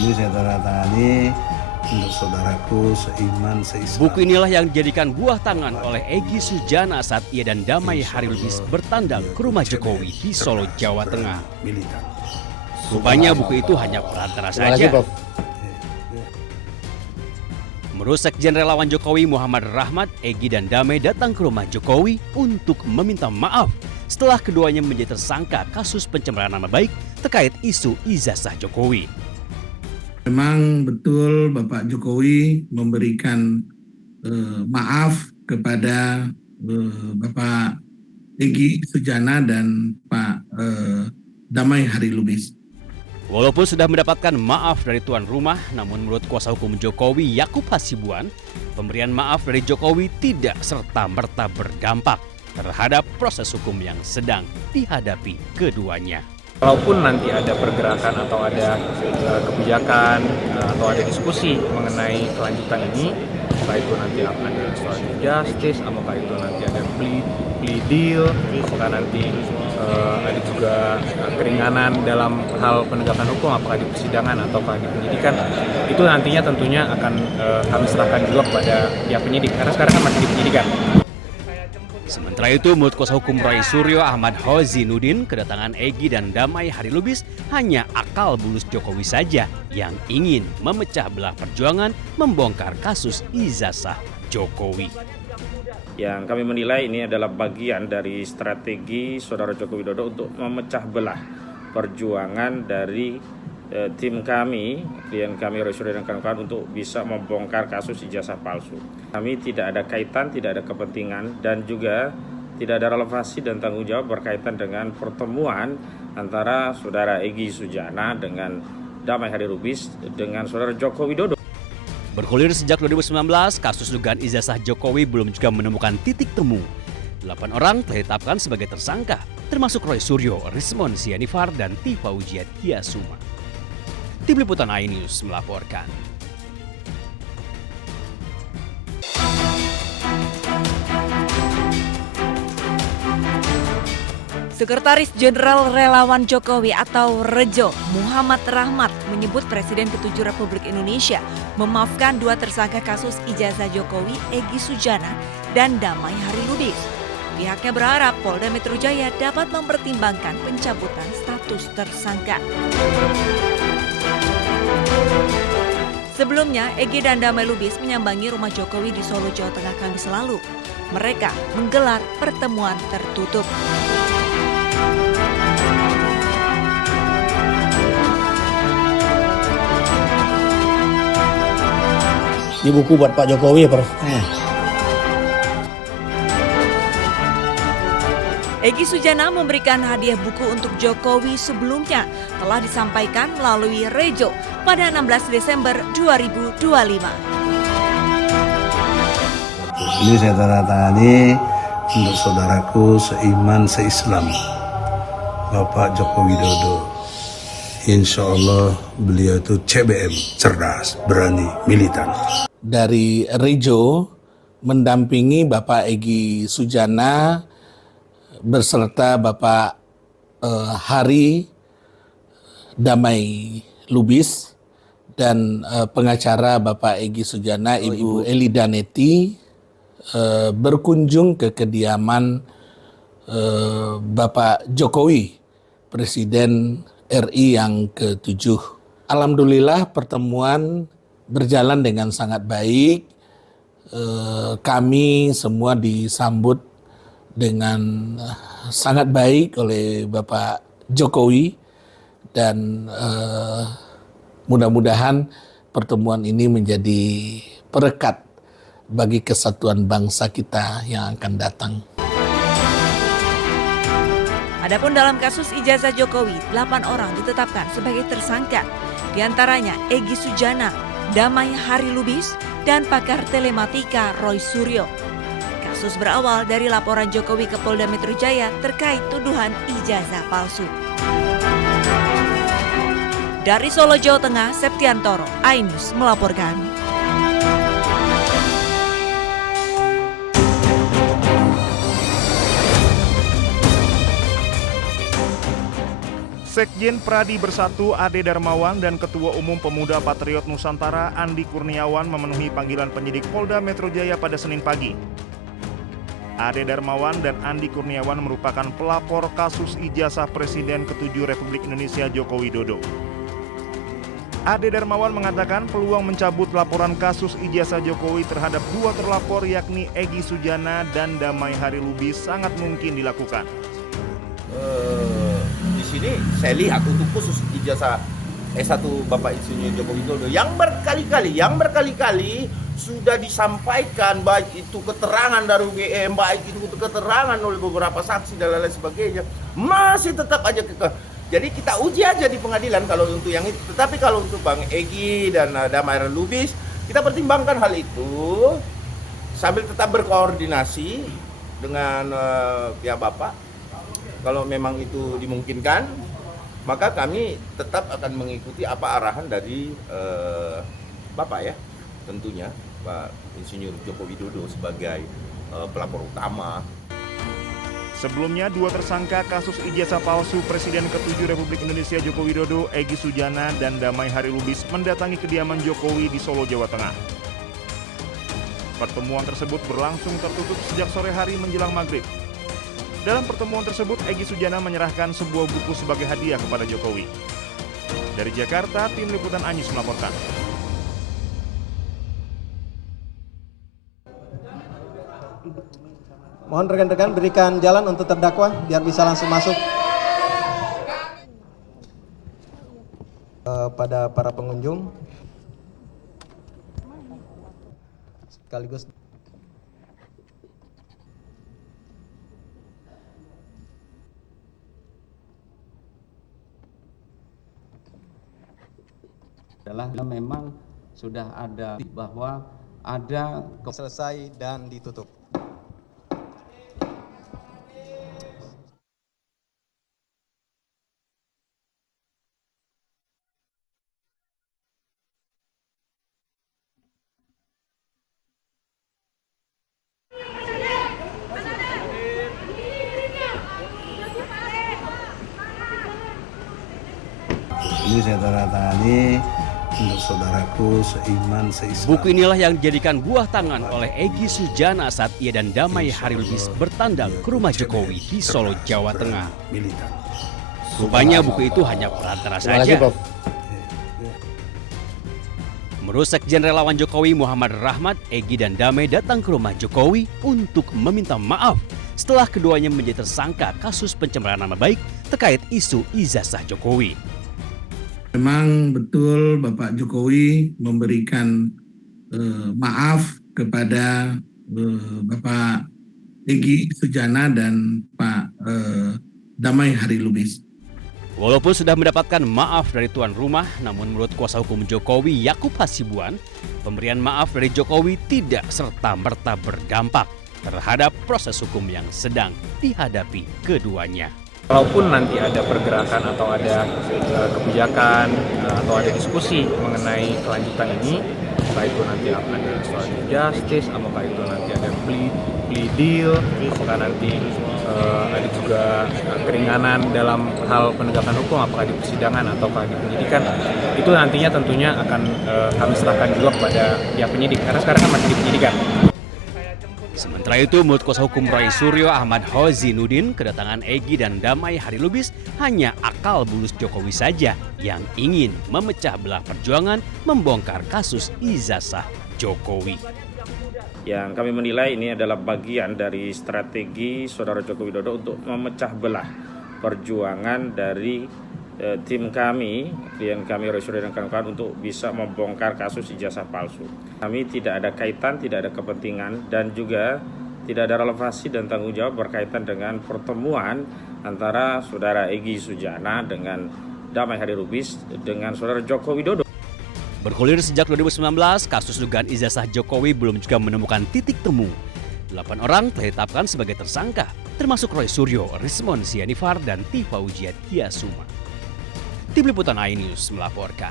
Ini saya tanda tangani untuk saudaraku seiman seislam. Buku inilah yang dijadikan buah tangan oleh Egy Sujana saat ia dan Damai Hari Lubis bertandang ke rumah Jokowi di Solo, Jawa Tengah. Militan. Rupanya buku itu hanya perantara saja. Menurut Sekjen Relawan Jokowi Muhammad Rahmat, Egy dan Damai datang ke rumah Jokowi untuk meminta maaf setelah keduanya menjadi tersangka kasus pencemaran nama baik terkait isu ijazah Jokowi. Memang betul Bapak Jokowi memberikan maaf kepada Bapak Egy Sujana dan Pak Damai Hari Lubis. Walaupun sudah mendapatkan maaf dari tuan rumah, namun menurut kuasa hukum Jokowi Yakub Hasibuan, pemberian maaf dari Jokowi tidak serta-merta berdampak terhadap proses hukum yang sedang dihadapi keduanya. Kalaupun nanti ada pergerakan atau ada kebijakan atau ada diskusi mengenai kelanjutan ini, apakah itu nanti ada restoratif justice, apakah itu nanti ada plea deal, apakah nanti ada juga keringanan dalam hal penegakan hukum, apakah di persidangan ataukah di penyidikan, itu nantinya tentunya akan kami serahkan juga kepada pihak penyidik, karena sekarang kan masih di penyidikan. Sementara itu, menurut kuasa hukum Roy Suryo Ahmad Hozinuddin, kedatangan Egy dan Damai Hari Lubis hanya akal bulus Jokowi saja yang ingin memecah belah perjuangan membongkar kasus ijazah Jokowi. Yang kami menilai ini adalah bagian dari strategi Saudara Joko Widodo untuk memecah belah perjuangan dari tim kami, klien kami Roy Suryo dan kawan-kawan untuk bisa membongkar kasus ijazah palsu. Kami tidak ada kaitan, tidak ada kepentingan dan juga tidak ada relevansi dan tanggung jawab berkaitan dengan pertemuan antara Saudara Egy Sujana dengan Damai Hari Lubis dengan Saudara Joko Widodo. Bergulir sejak 2019, kasus dugaan ijazah Jokowi belum juga menemukan titik temu. 8 orang telah ditetapkan sebagai tersangka, termasuk Roy Suryo, Rismon Sianifar, dan Tifa Ujiat Yasuma. Tim Liputan iNews melaporkan. Sekretaris Jenderal Relawan Jokowi atau Rejo, Muhammad Rahmat menyebut Presiden ke-7 Republik Indonesia memaafkan 2 tersangka kasus ijazah Jokowi, Egy Sujana dan Damai Hari Lubis. Pihaknya berharap Polda Metro Jaya dapat mempertimbangkan pencabutan status tersangka. Sebelumnya, Egy dan Damai Lubis menyambangi rumah Jokowi di Solo, Jawa Tengah Kamis lalu. Mereka menggelar pertemuan tertutup. Ini buku buat Pak Jokowi ya, Prof? Egy Sujana memberikan hadiah buku untuk Jokowi sebelumnya telah disampaikan melalui Rejo pada 16 Desember 2025. Ini saya tanda tangani untuk saudaraku seiman seislam, Bapak Joko Widodo. Insya Allah beliau itu CBM, cerdas, berani, militan. Dari Rejo mendampingi Bapak Egy Sujana beserta Bapak Hari Damai Lubis dan pengacara Bapak Egy Sujana, Ibu Eli Daneti berkunjung ke kediaman Bapak Jokowi, Presiden RI yang ke-7. Alhamdulillah pertemuan berjalan dengan sangat baik. Kami semua disambut dengan sangat baik oleh Bapak Jokowi dan mudah-mudahan pertemuan ini menjadi perekat bagi kesatuan bangsa kita yang akan datang. Adapun dalam kasus ijazah Jokowi, 8 orang ditetapkan sebagai tersangka. Di antaranya Egy Sujana, Damai Hari Lubis, dan pakar telematika Roy Suryo. Kasus berawal dari laporan Jokowi ke Polda Metro Jaya terkait tuduhan ijazah palsu. Dari Solo, Jawa Tengah, Septiantoro, iNews melaporkan. Sekjen Pradi Bersatu Ade Darmawan dan Ketua Umum Pemuda Patriot Nusantara Andi Kurniawan memenuhi panggilan penyidik Polda Metro Jaya pada Senin pagi. Ade Darmawan dan Andi Kurniawan merupakan pelapor kasus ijazah Presiden ke-7 Republik Indonesia Joko Widodo. Ade Darmawan mengatakan peluang mencabut laporan kasus ijazah Jokowi terhadap dua terlapor yakni Egy Sujana dan Damai Harilubis sangat mungkin dilakukan. Di sini saya lihat untuk khusus ijazah S1 Bapak Insinyur Joko Widodo yang berkali-kali sudah disampaikan, baik itu keterangan dari UGM, baik itu keterangan oleh beberapa saksi dan lain sebagainya, masih tetap aja jadi kita uji aja di pengadilan kalau untuk yang itu. Tetapi kalau untuk Bang Egy dan Damai Harilubis, kita pertimbangkan hal itu sambil tetap berkoordinasi dengan pihak Bapak. Kalau memang itu dimungkinkan, maka kami tetap akan mengikuti apa arahan dari Bapak ya, tentunya Pak Insinyur Joko Widodo sebagai pelapor utama. Sebelumnya, dua tersangka kasus ijazah palsu Presiden ke-7 Republik Indonesia Joko Widodo, Egy Sujana dan Damai Harilubis mendatangi kediaman Jokowi di Solo, Jawa Tengah. Pertemuan tersebut berlangsung tertutup sejak sore hari menjelang maghrib. Dalam pertemuan tersebut, Egy Sujana menyerahkan sebuah buku sebagai hadiah kepada Jokowi. Dari Jakarta, tim liputan Anyus melaporkan. Mohon rekan-rekan berikan jalan untuk terdakwa biar bisa langsung masuk. Pada para pengunjung sekaligus adalah memang sudah ada bahwa ada selesai dan ditutup. Ini saya tanda tangani untuk saudaraku seiman seislam. Buku inilah yang dijadikan buah tangan oleh Egy Sujana saat ia dan Damai Harilubis bertandang ke rumah Jokowi di Solo, Jawa Tengah. Rupanya buku itu hanya perantara saja. Menurut Sekjen Relawan Jokowi Muhammad Rahmat, Egy dan Damai datang ke rumah Jokowi untuk meminta maaf setelah keduanya menjadi tersangka kasus pencemaran nama baik terkait isu ijazah Jokowi. Memang betul Bapak Jokowi memberikan maaf kepada Bapak Egy Sujana dan Pak Damai Harilubis. Walaupun sudah mendapatkan maaf dari tuan rumah, namun menurut kuasa hukum Jokowi Yakub Hasibuan, pemberian maaf dari Jokowi tidak serta-merta berdampak terhadap proses hukum yang sedang dihadapi keduanya. Kalaupun nanti ada pergerakan atau ada kebijakan atau ada diskusi mengenai kelanjutan ini, apakah itu nanti ada restoratif justice, apakah itu nanti ada plea deal, apakah nanti ada juga keringanan dalam hal penegakan hukum, apakah di persidangan ataukah di penyidikan, itu nantinya tentunya akan kami serahkan juga kepada pihak penyidik, karena sekarang kan masih di penyidikan. Sementara itu, menurut kuasa hukum Roy Suryo Ahmad Hozinudin, kedatangan Egy dan Damai Harilubis hanya akal bulus Jokowi saja yang ingin memecah belah perjuangan membongkar kasus ijazah Jokowi. Yang kami menilai ini adalah bagian dari strategi Saudara Joko Widodo untuk memecah belah perjuangan dari tim kami, klien kami Roy Suryo dan kawan-kawan untuk bisa membongkar kasus ijazah palsu. Kami tidak ada kaitan, tidak ada kepentingan dan juga tidak ada relevansi dan tanggung jawab berkaitan dengan pertemuan antara Saudara Egy Sujana dengan Damai Harilubis dengan Saudara Joko Widodo. Bergulir sejak 2019, kasus dugaan ijazah Jokowi belum juga menemukan titik temu. 8 orang telah ditetapkan sebagai tersangka, termasuk Roy Suryo, Rismon Sianifar, dan Tiva Ujiat Kiasuma. Tim Liputan iNews melaporkan.